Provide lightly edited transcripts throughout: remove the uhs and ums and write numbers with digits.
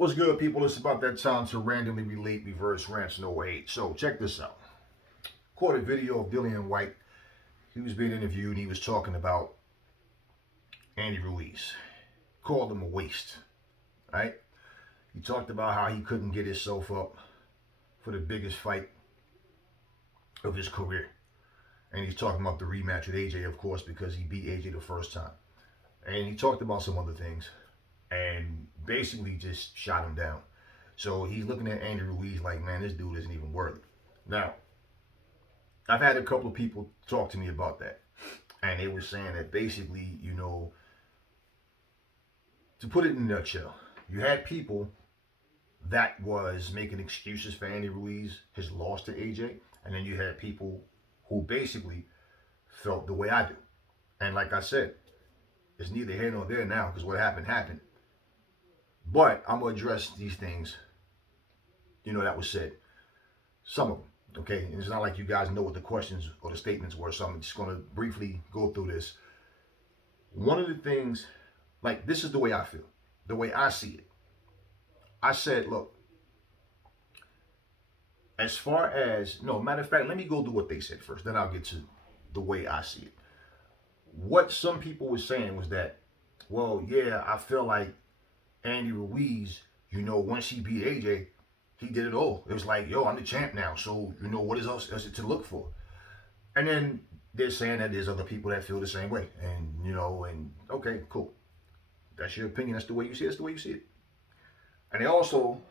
What's good, people? It's about that time to randomly relate reverse rants no hate. So check this out. Caught a video of Dillian and Whyte. He was being interviewed and he was talking about Andy Ruiz. Called him a waste. Right? He talked about how he couldn't get himself up for the biggest fight of his career. And he's talking about the rematch with AJ, of course, because he beat AJ the first time. And he talked about some other things and basically just shot him down. So he's looking at Andy Ruiz like, man, this dude isn't even worthy. Now, I've had a couple of people talk to me about that. And they were saying that basically, to put it in a nutshell, you had people that was making excuses for Andy Ruiz, his loss to AJ. And then you had people who basically felt the way I do. And like I said, it's neither here nor there now because what happened, happened. But I'm going to address these things, that was said. Some of them, okay? And it's not like you guys know what the questions or the statements were, so I'm just going to briefly go through this. One of the things, like, this is the way I feel, the way I see it. I said, look, as far as, no, matter of fact, let me go do what they said first, then I'll get to the way I see it. What some people were saying was that, well, yeah, I feel like Andy Ruiz, once he beat AJ, he did it all. It was like, yo, I'm the champ now, so, what is else to look for? And then they're saying that there's other people that feel the same way. And, okay, cool. That's your opinion. That's the way you see it. That's the way you see it. And they also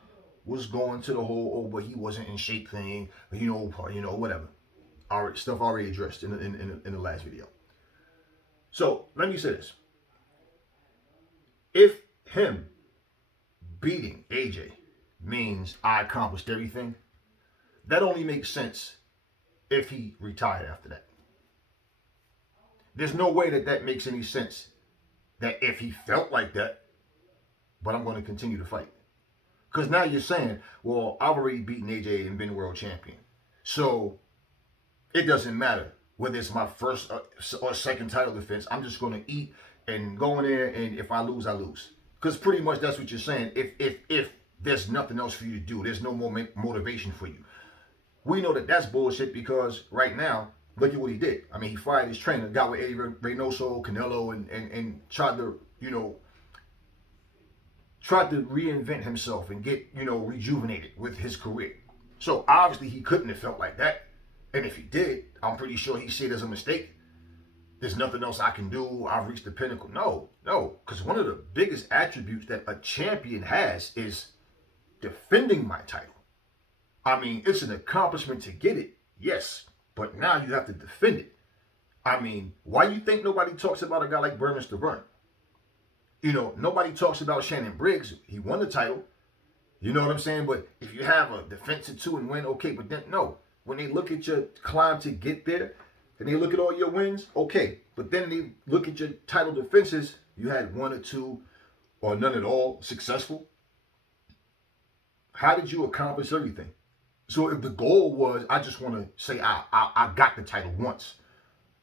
was going to the whole, but he wasn't in shape thing, whatever. All right, stuff already addressed in the last video. So let me say this. If him beating AJ means I accomplished everything, that only makes sense if he retired after that. There's no way that makes any sense that if he felt like that, but I'm going to continue to fight. Because now you're saying, well, I've already beaten AJ and been world champion. So it doesn't matter whether it's my first or second title defense. I'm just going to eat and go in there, and if I lose, I lose. Because pretty much that's what you're saying. If there's nothing else for you to do, there's no more motivation for you. We know that that's bullshit because right now, look at what he did. I mean, he fired his trainer, got with Eddie Reynoso, Canelo, and tried to, tried to reinvent himself and get, rejuvenated with his career. So obviously he couldn't have felt like that. And if he did, I'm pretty sure he said there's a mistake. There's nothing else I can do. I've reached the pinnacle. No. Because one of the biggest attributes that a champion has is defending my title. I mean, it's an accomplishment to get it, yes. But now you have to defend it. I mean, why do you think nobody talks about a guy like Mr. Burn? Nobody talks about Shannon Briggs. He won the title. You know what I'm saying? But if you have a defense or two and win, okay. But then, no. When they look at your climb to get there, and they look at all your wins, okay. But then they look at your title defenses, you had one or two or none at all successful. How did you accomplish everything? So if the goal was, I just want to say I got the title once,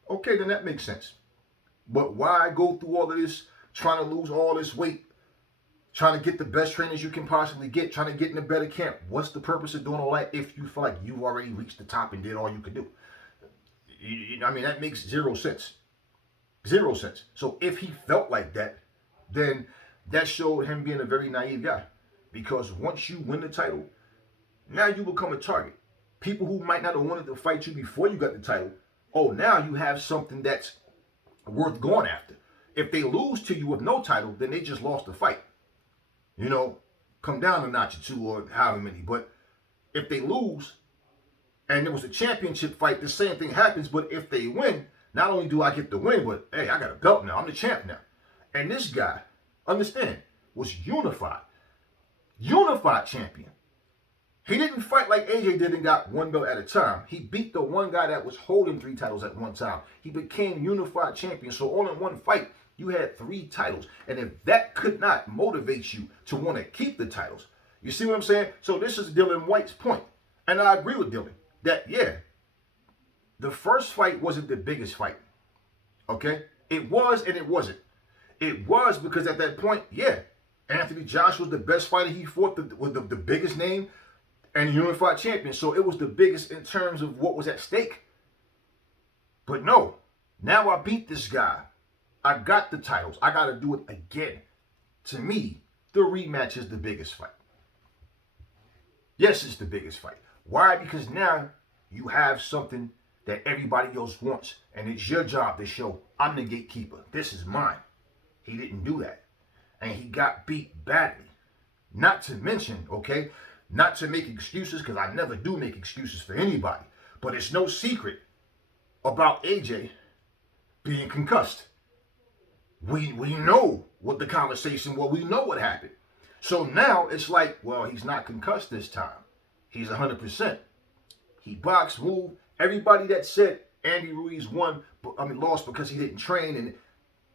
okay, then that makes sense. But why go through all of this, trying to lose all this weight, trying to get the best trainers you can possibly get, trying to get in a better camp? What's the purpose of doing all that if you feel like you've already reached the top and did all you could do? I mean, that makes zero sense. Zero sense. So if he felt like that, then that showed him being a very naive guy. Because once you win the title, now you become a target. People who might not have wanted to fight you before you got the title, oh, now you have something that's worth going after. If they lose to you with no title, then they just lost the fight. Come down a notch or two or however many. But if they lose, and it was a championship fight, the same thing happens. But if they win, not only do I get the win, but hey, I got a belt now. I'm the champ now. And this guy, understand, was unified. Unified champion. He didn't fight like AJ did and got one belt at a time. He beat the one guy that was holding 3 titles at one time. He became unified champion. So all in one fight, you had 3 titles. And if that could not motivate you to want to keep the titles, you see what I'm saying? So this is Dillian Whyte's point. And I agree with Dillian that, yeah, the first fight wasn't the biggest fight. Okay? It was and it wasn't. It was because at that point, yeah, Anthony Joshua was the best fighter he fought, was the biggest name, and the unified champion. So it was the biggest in terms of what was at stake. But no, now I beat this guy. I got the titles. I got to do it again. To me, the rematch is the biggest fight. Yes, it's the biggest fight. Why? Because now you have something that everybody else wants, and it's your job to show, I'm the gatekeeper. This is mine. He didn't do that. And he got beat badly. Not to mention, okay, not to make excuses, because I never do make excuses for anybody, but it's no secret about AJ being concussed. We know what the conversation was. We know what happened. So now it's like, well, he's not concussed this time. He's 100%. He boxed, moved. Everybody that said Andy Ruiz lost because he didn't train. And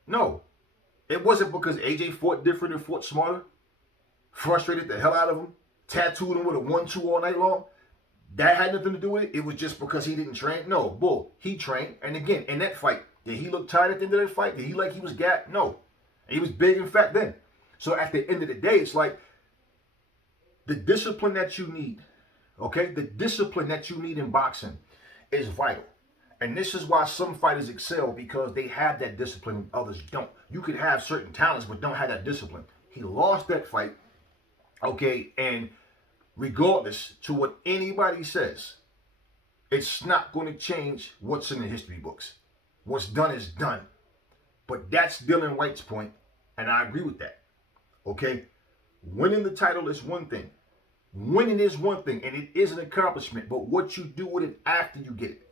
no, it wasn't because AJ fought different and fought smarter, frustrated the hell out of him, tattooed him with a 1-2 all night long. That had nothing to do with it. It was just because he didn't train. No, bull. He trained. And again, in that fight, did he look tired at the end of that fight? Did he like he was gapped? No. He was big and fat then. So at the end of the day, it's like the discipline that you need, okay? The discipline that you need in boxing is vital. And this is why some fighters excel, because they have that discipline and others don't. You could have certain talents but don't have that discipline. He lost that fight, okay? And regardless to what anybody says, it's not going to change what's in the history books. What's done is done. But that's Dillian Whyte's point, and I agree with that. Okay? Winning the title is one thing. Winning is one thing, and it is an accomplishment. But what you do with it after you get it.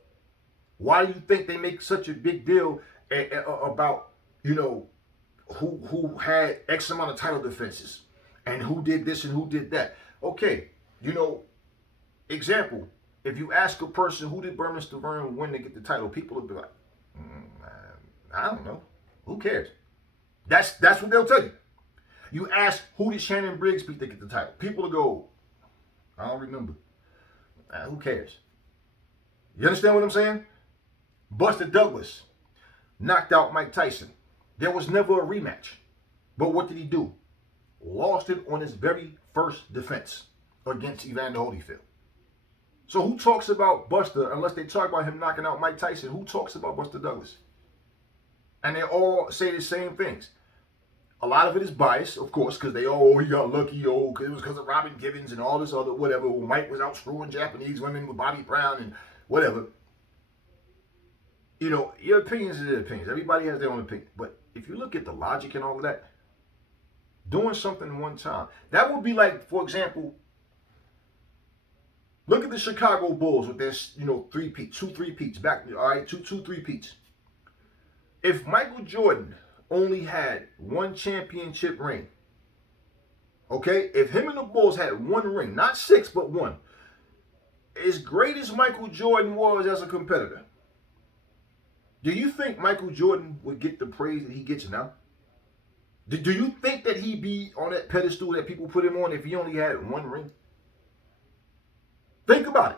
Why do you think they make such a big deal about, who had X amount of title defenses and who did this and who did that? Okay, example, if you ask a person who did Berman Stavern win to get the title, people will be like, I don't know. Who cares? That's what they'll tell you. You ask, who did Shannon Briggs beat to get the title? People will go, I don't remember. Who cares? You understand what I'm saying? Buster Douglas knocked out Mike Tyson. There was never a rematch. But what did he do? Lost it on his very first defense against Evander Holyfield. So who talks about Buster, unless they talk about him knocking out Mike Tyson, who talks about Buster Douglas? And they all say the same things. A lot of it is bias, of course, because he got lucky, it was because of Robin Givens and all this other whatever. Mike was out screwing Japanese women with Bobby Brown and whatever. Your opinions are their opinions. Everybody has their own opinion. But if you look at the logic and all of that, doing something one time, that would be like, for example, look at the Chicago Bulls with their, 2-3-peats back, all right, 2-3-peats. If Michael Jordan only had one championship ring, okay, if him and the Bulls had one ring, not 6, but 1, as great as Michael Jordan was as a competitor, do you think Michael Jordan would get the praise that he gets now? Do you think that he'd be on that pedestal that people put him on if he only had one ring? Think about it.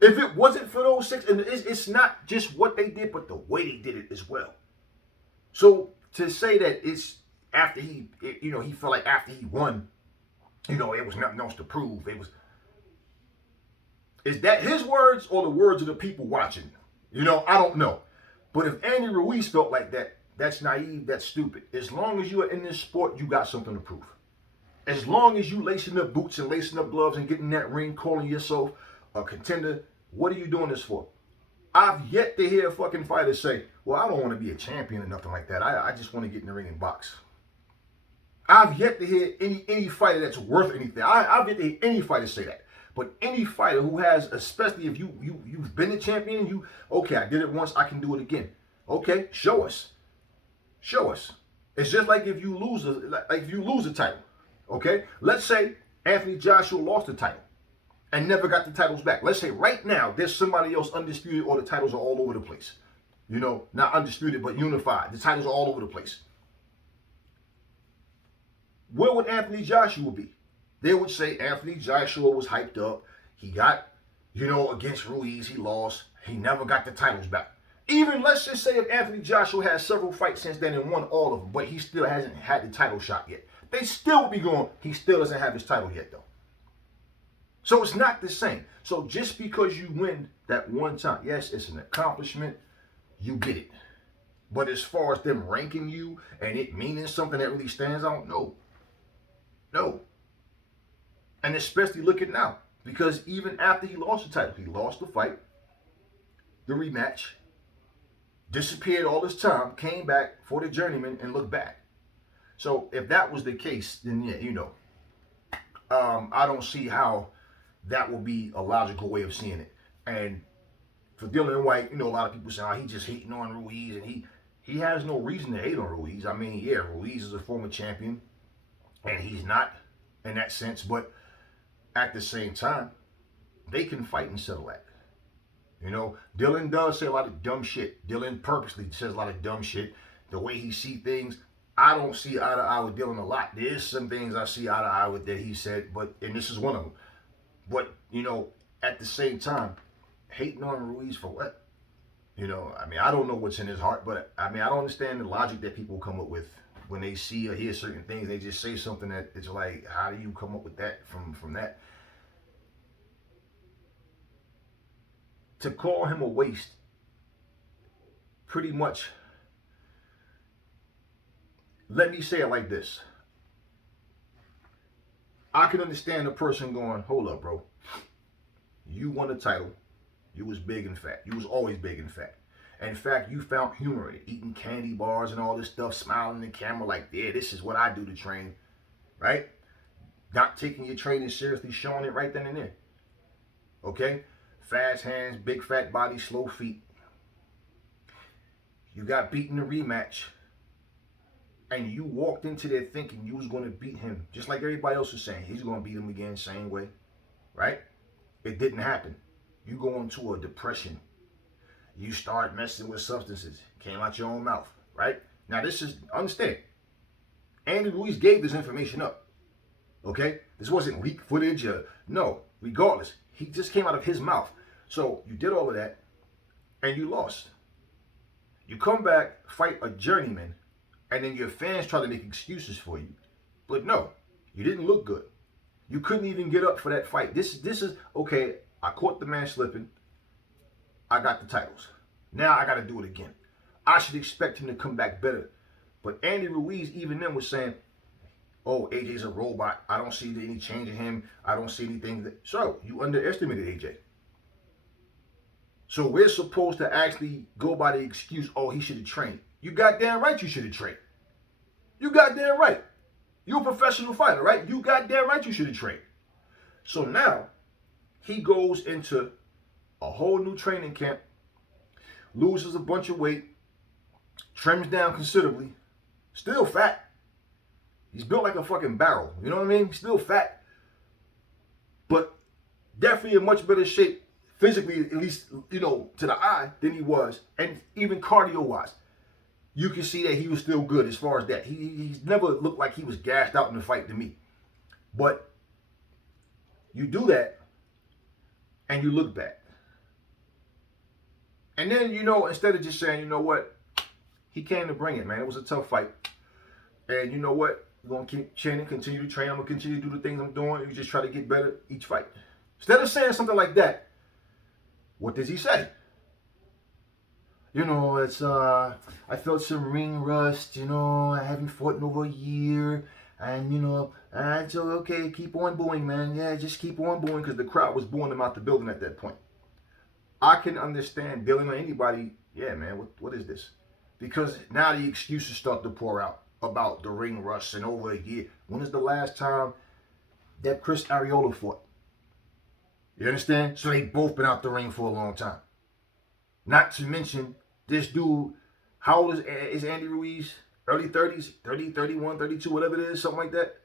If it wasn't for those 6, and it's not just what they did, but the way they did it as well. So to say that it's after he felt like after he won, it was nothing else to prove. Is that his words or the words of the people watching? I don't know. But if Andy Ruiz felt like that, that's naive, that's stupid. As long as you are in this sport, you got something to prove. As long as you lacing up boots and lacing up gloves and getting that ring, calling yourself a contender, what are you doing this for? I've yet to hear a fucking fighter say, well, I don't want to be a champion or nothing like that. I just want to get in the ring and box. I've yet to hear any fighter that's worth anything. I've yet to hear any fighter say that. But any fighter who has, especially if you've been a champion, okay, I did it once, I can do it again. Okay, show us. Show us. It's just like if you lose a title. Okay? Let's say Anthony Joshua lost the title and never got the titles back. Let's say right now there's somebody else undisputed or the titles are all over the place. Not undisputed, but unified. The titles are all over the place. Where would Anthony Joshua be? They would say Anthony Joshua was hyped up. He got, against Ruiz, he lost. He never got the titles back. Even let's just say if Anthony Joshua has several fights since then and won all of them, but he still hasn't had the title shot yet. They still would be going, he still doesn't have his title yet though. So it's not the same. So just because you win that one time, yes, it's an accomplishment, you get it. But as far as them ranking you and it meaning something that really stands out, no. No. And especially look at now. Because even after he lost the title, he lost the fight, the rematch, disappeared all this time, came back for the journeyman and looked back. So if that was the case, then yeah, you know, I don't see how that will be a logical way of seeing it. And for Dillian Whyte, you know, a lot of people say, oh, he just hating on Ruiz, and he has no reason to hate on Ruiz. I mean, yeah, Ruiz is a former champion, and he's not in that sense, but at the same time, they can fight and settle that. You know, Dillian does say a lot of dumb shit. Dillian purposely says a lot of dumb shit. The way he sees things, I don't see eye to eye with Dillian a lot. There's some things I see eye to eye with that he said, and this is one of them. But, you know, at the same time, hating on Ruiz for what? You know, I mean, I don't know what's in his heart, but I mean, I don't understand the logic that people come up with when they see or hear certain things. They just say something that it's like, how do you come up with that from that? To call him a waste, pretty much, let me say it like this. I can understand a person going, hold up, bro. You won a title. You was big and fat. You was always big and fat. And in fact, you found humor in it. Eating candy bars and all this stuff, smiling in the camera like, yeah, this is what I do to train. Right? Not taking your training seriously, showing it right then and there. Okay? Fast hands, big fat body, slow feet. You got beaten in the rematch. And you walked into there thinking you was going to beat him. Just like everybody else was saying. He's going to beat him again, same way. Right? It didn't happen. You go into a depression. You start messing with substances. Came out your own mouth. Right? Now this is, understand. Andy Ruiz gave this information up. Okay? This wasn't leaked footage. No. Regardless. He just came out of his mouth. So you did all of that. And you lost. You come back, fight a journeyman. And then your fans try to make excuses for you. But no, you didn't look good. You couldn't even get up for that fight. This is, okay, I caught the man slipping. I got the titles. Now I got to do it again. I should expect him to come back better. But Andy Ruiz, even then, was saying, oh, AJ's a robot. I don't see any change in him. I don't see anything. So you underestimated AJ. So we're supposed to actually go by the excuse, oh, he should have trained. You goddamn right you should have trained. You goddamn right. You're a professional fighter, right? You goddamn right you should have trained. So now, he goes into a whole new training camp, loses a bunch of weight, trims down considerably, still fat. He's built like a fucking barrel, you know what I mean? Still fat, but definitely in much better shape, physically, at least, you know, to the eye, than he was, and even cardio-wise. You can see that he was still good as far as that. He's never looked like he was gassed out in the fight to me. But you do that, and you look back. And then, you know, instead of just saying, you know what, he came to bring it, man. It was a tough fight. And you know what? I'm going to keep training, continue to train. I'm going to continue to do the things I'm doing. You just try to get better each fight. Instead of saying something like that, what does he say? You know, it's, I felt some ring rust, you know, I haven't fought in over a year, and, you know, so, okay, keep on booing, man, yeah, just keep on booing, because the crowd was booing him out the building at that point. I can understand Dillian or anybody, yeah, man, what is this? Because now the excuses start to pour out about the ring rust and over a year. When is the last time that Chris Arreola fought? You understand? So they both been out the ring for a long time. Not to mention, this dude, how old is Andy Ruiz? Early 30s, 30, 31, 32, whatever it is, something like that.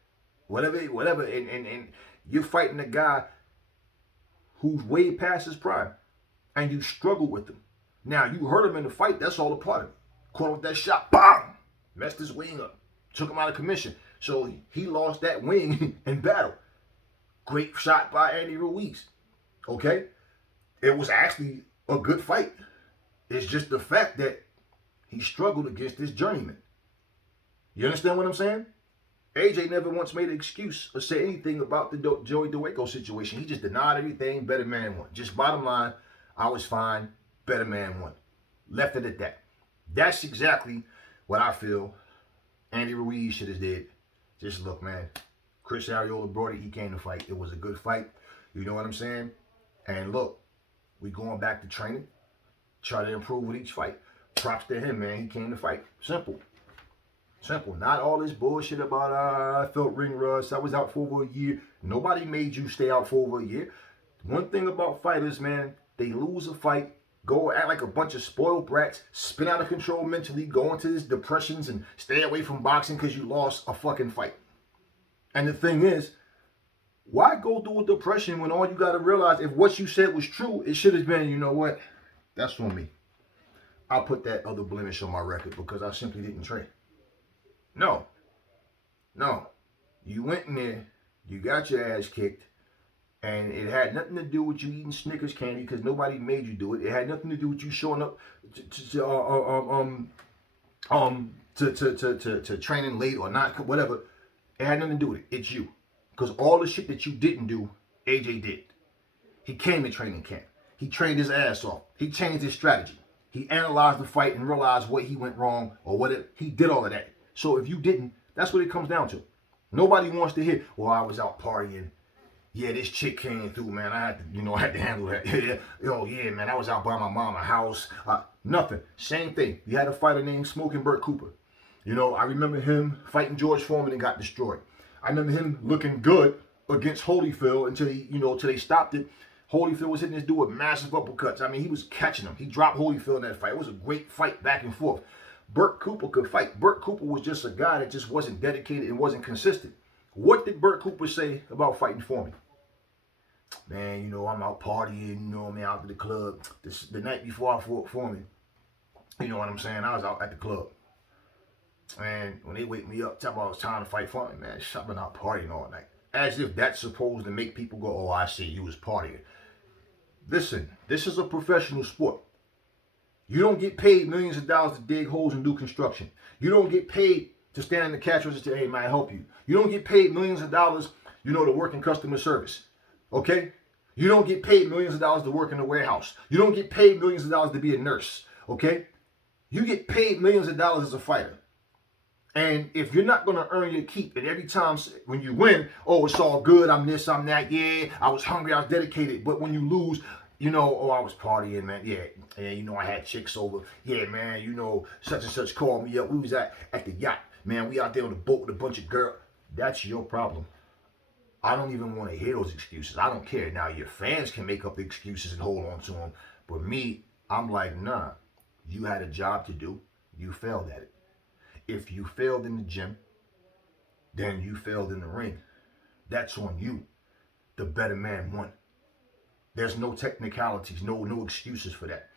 Whatever. And you're fighting a guy who's way past his prime. And you struggle with him. Now, you hurt him in the fight, that's all a part of it. Caught him with that shot, bam! Messed his wing up. Took him out of commission. So he lost that wing in battle. Great shot by Andy Ruiz. Okay? It was actually a good fight. It's just the fact that he struggled against this journeyman. You understand what I'm saying? AJ never once made an excuse or said anything about the Joey DeWaco situation. He just denied everything. Better man won. Just bottom line, I was fine. Better man won. Left it at that. That's exactly what I feel Andy Ruiz should have did. Just look, man. Chris Arreola brought it. He came to fight. It was a good fight. You know what I'm saying? And look, we going back to training. Try to improve with each fight. Props to him, man. He came to fight. Simple. Simple. Not all this bullshit about, I felt ring rust. I was out for over a year. Nobody made you stay out for over a year. One thing about fighters, man, they lose a fight, go act like a bunch of spoiled brats, spin out of control mentally, go into these depressions and stay away from boxing because you lost a fucking fight. And the thing is, why go through a depression when all you got to realize, if what you said was true, it should have been, you know what, that's on me. I'll put that other blemish on my record because I simply didn't train. No. You went in there, you got your ass kicked, and it had nothing to do with you eating Snickers candy because nobody made you do it. It had nothing to do with you showing up to training late or not, whatever. It had nothing to do with it. It's you. Because all the shit that you didn't do, AJ did. He came to training camp. He trained his ass off. He changed his strategy. He analyzed the fight and realized what he went wrong or what he did all of that. So if you didn't, that's what it comes down to. Nobody wants to hear, well, I was out partying. Yeah, this chick came through, man. I had to handle that. Yeah, man, I was out by my mama's house. Nothing. Same thing. You had a fighter named Smoking Burt Cooper. I remember him fighting George Foreman and got destroyed. I remember him looking good against Holyfield until they stopped it. Holyfield was hitting this dude with massive uppercuts. I mean, he was catching him. He dropped Holyfield in that fight. It was a great fight back and forth. Burt Cooper could fight. Burt Cooper was just a guy that just wasn't dedicated and wasn't consistent. What did Burt Cooper say about fighting Foreman? Man, I'm out partying, I'm out to the club. The night before I fought Foreman, you know what I'm saying? I was out at the club. And when they wake me up, tell me I was trying to fight Foreman, man, I've been out partying all night. As if that's supposed to make people go, oh, I see, you was partying. Listen, this is a professional sport. You don't get paid millions of dollars to dig holes and do construction. You don't get paid to stand in the cash register and say, hey, man, I help you. You don't get paid millions of dollars, to work in customer service. Okay? You don't get paid millions of dollars to work in a warehouse. You don't get paid millions of dollars to be a nurse. Okay? You get paid millions of dollars as a fighter. And if you're not going to earn your keep, and every time when you win, oh, it's all good, I'm this, I'm that, yeah, I was hungry, I was dedicated. But when you lose, oh, I was partying, man, yeah, and I had chicks over, yeah, man, such and such called me up, we was at the yacht, man, we out there on the boat with a bunch of girls. That's your problem. I don't even want to hear those excuses. I don't care. Now, your fans can make up excuses and hold on to them. But me, I'm like, nah, you had a job to do. You failed at it. If you failed in the gym, then you failed in the ring. That's on you. The better man won. There's no technicalities, no excuses for that.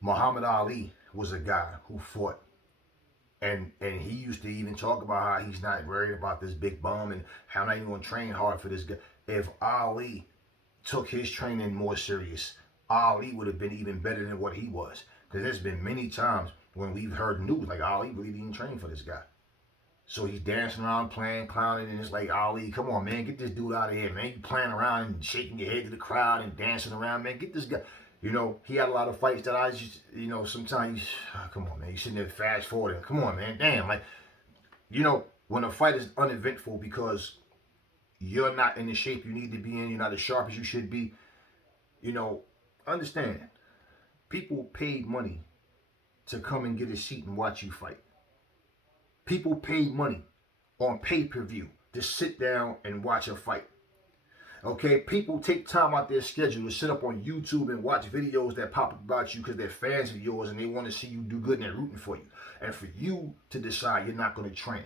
Muhammad Ali was a guy who fought. And he used to even talk about how he's not worried about this big bum and how I'm not even going to train hard for this guy. If Ali took his training more serious, Ali would have been even better than what he was. Because there's been many times when we've heard news like Ali really didn't train for this guy. So he's dancing around, playing, clowning, and it's like, Ali, come on, man, get this dude out of here, man. You playing around and shaking your head to the crowd and dancing around, man. Get this guy. He had a lot of fights that I just, sometimes, come on, man, you sitting there fast forwarding. Come on, man, damn. Like, when a fight is uneventful because you're not in the shape you need to be in, you're not as sharp as you should be, understand, people paid money to come and get a seat and watch you fight. People paid money on pay-per-view to sit down and watch a fight. Okay, people take time out their schedule to sit up on YouTube and watch videos that pop up about you because they're fans of yours and they want to see you do good and they're rooting for you. And for you to decide you're not going to train,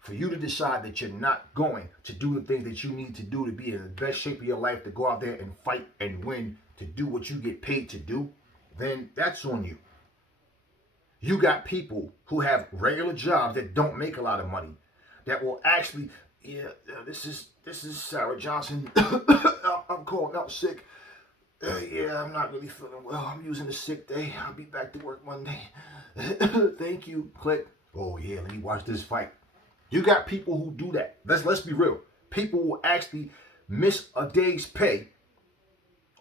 for you to decide that you're not going to do the things that you need to do to be in the best shape of your life, to go out there and fight and win, to do what you get paid to do, then that's on you. You got people who have regular jobs that don't make a lot of money, that will actually, this is Sarah Johnson. I'm calling out sick. Yeah, I'm not really feeling well. I'm using a sick day. I'll be back to work Monday. Thank you. Click. Oh yeah, let me watch this fight. You got people who do that. Let's be real. People will actually miss a day's pay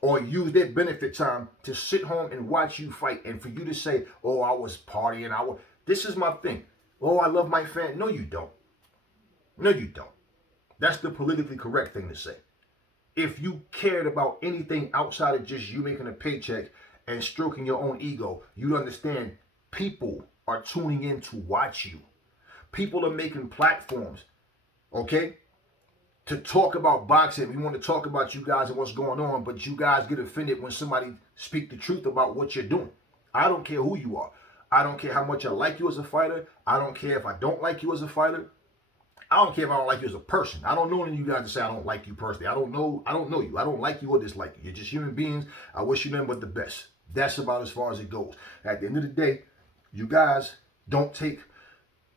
or use their benefit time to sit home and watch you fight, and for you to say, "Oh, I was partying. I was." This is my thing. Oh, I love my fan. No, you don't. No, you don't. That's the politically correct thing to say. If you cared about anything outside of just you making a paycheck and stroking your own ego, you'd understand people are tuning in to watch you. People are making platforms, okay, to talk about boxing. We want to talk about you guys and what's going on, but you guys get offended when somebody speak the truth about what you're doing. I don't care who you are. I don't care how much I like you as a fighter. I don't care if I don't like you as a fighter. I don't care if I don't like you as a person. I don't know any of you guys to say I don't like you personally. I don't know you. I don't like you or dislike you. You're just human beings. I wish you nothing but the best. That's about as far as it goes. At the end of the day, you guys don't take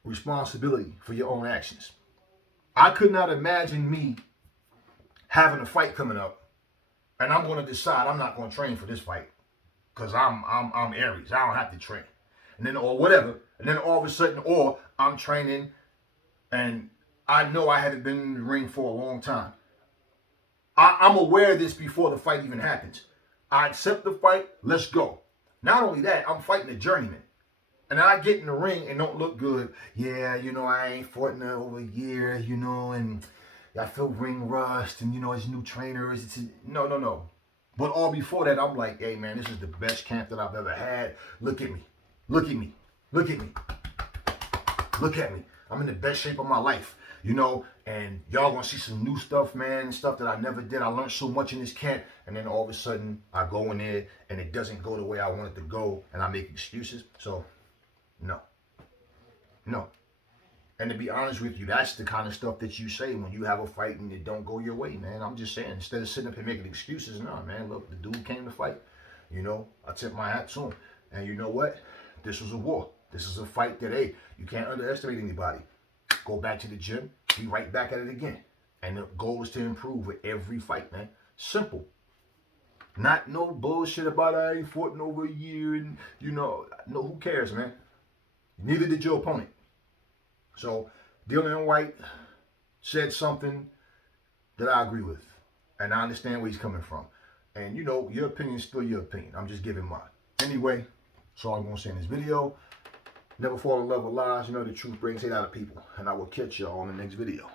responsibility for your own actions. I could not imagine me having a fight coming up and I'm going to decide I'm not going to train for this fight because I'm Aries. I don't have to train. And then or whatever. And then all of a sudden, or I'm training and I know I haven't been in the ring for a long time. I'm aware of this before the fight even happens. I accept the fight. Let's go. Not only that, I'm fighting a journeyman. And I get in the ring and don't look good. Yeah, I ain't fought in over a year, and I feel ring rust, and, it's new trainers. No. But all before that, I'm like, hey, man, this is the best camp that I've ever had. Look at me. Look at me. Look at me. Look at me. I'm in the best shape of my life, and y'all gonna see some new stuff, man, stuff that I never did. I learned so much in this camp, and then all of a sudden I go in there and it doesn't go the way I want it to go, and I make excuses. So, no. And to be honest with you, that's the kind of stuff that you say when you have a fight and it don't go your way, man. I'm just saying, instead of sitting up and making excuses, no, man, look, the dude came to fight. I tip my hat to him. And you know what? This was a war. This is a fight that, hey, you can't underestimate anybody. Go back to the gym, be right back at it again. And the goal is to improve with every fight, man. Simple. Not no bullshit about I ain't fought in over a year and, no, who cares, man? Neither did your opponent. So, Dillian Whyte said something that I agree with. And I understand where he's coming from. And, your opinion is still your opinion. I'm just giving mine. Anyway, that's all I'm going to say in this video. Never fall in love with lies. The truth brings hate out of people. And I will catch y'all on the next video.